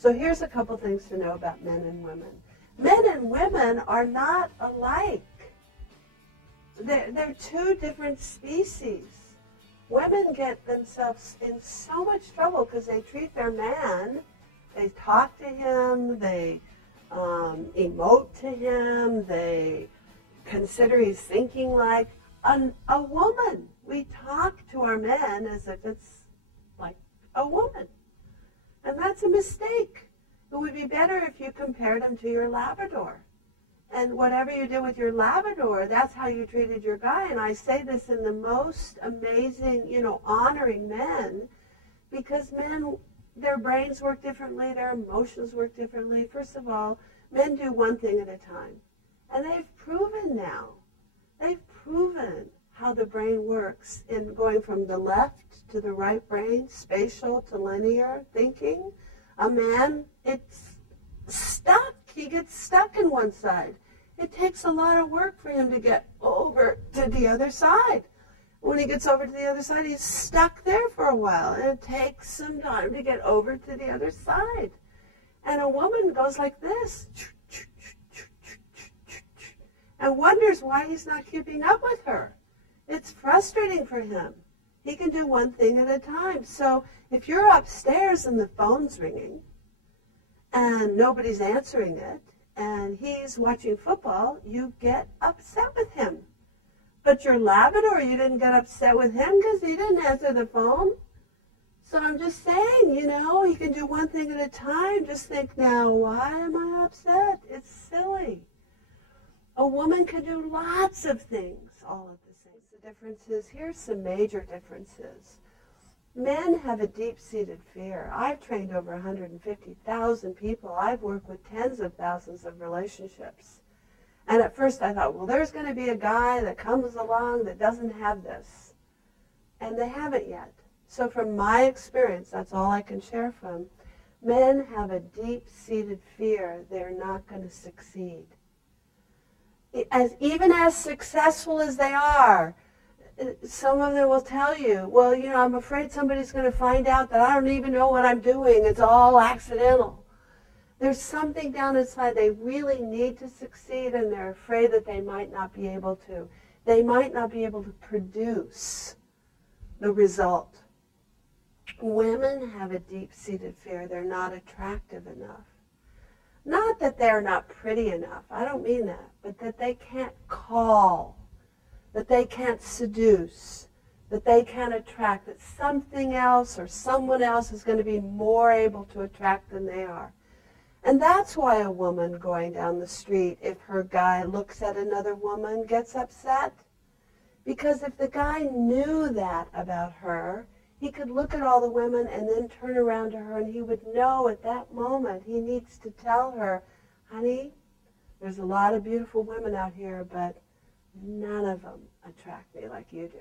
So here's a couple things to know about men and women. Men and women are not alike. They're two different species. Women get themselves in so much trouble because they treat their man, they talk to him, they emote to him, they consider he's thinking like a woman. We talk to our men as if it's like a woman. And that's a mistake. It would be better if you compared him to your Labrador. And whatever you did with your Labrador, that's how you treated your guy. And I say this in the most amazing, honoring men, because men, their brains work differently, their emotions work differently. First of all, men do one thing at a time. And they've proven now, how the brain works in going from the left to the right brain, spatial to linear thinking. A man, it's stuck. He gets stuck in one side. It takes a lot of work for him to get over to the other side. When he gets over to the other side, he's stuck there for a while. And it takes some time to get over to the other side. And a woman goes like this and wonders why he's not keeping up with her. It's frustrating for him. He can do one thing at a time. So if you're upstairs and the phone's ringing and nobody's answering it and he's watching football, you get upset with him. But your Labrador, you didn't get upset with him because he didn't answer the phone. So I'm just saying, he can do one thing at a time. Just think now, why am I upset? It's silly. A woman can do lots of things all at the same time. The differences, here's some major differences. Men have a deep-seated fear. I've trained over 150,000 people. I've worked with tens of thousands of relationships. And at first I thought, well, there's going to be a guy that comes along that doesn't have this. And they haven't yet. So from my experience, that's all I can share from. Men have a deep-seated fear they're not going to succeed. Even as successful as they are, some of them will tell you, well, I'm afraid somebody's going to find out that I don't even know what I'm doing. It's all accidental. There's something down inside they really need to succeed, and they're afraid that they might not be able to. They might not be able to produce the result. Women have a deep-seated fear they're not attractive enough. Not that they're not pretty enough. I don't mean that. But that they can't call. That they can't seduce. That they can't attract. That something else or someone else is going to be more able to attract than they are. And that's why a woman going down the street, if her guy looks at another woman, gets upset. Because if the guy knew that about her, he could look at all the women and then turn around to her, and he would know at that moment he needs to tell her, honey, there's a lot of beautiful women out here, but none of them attract me like you do.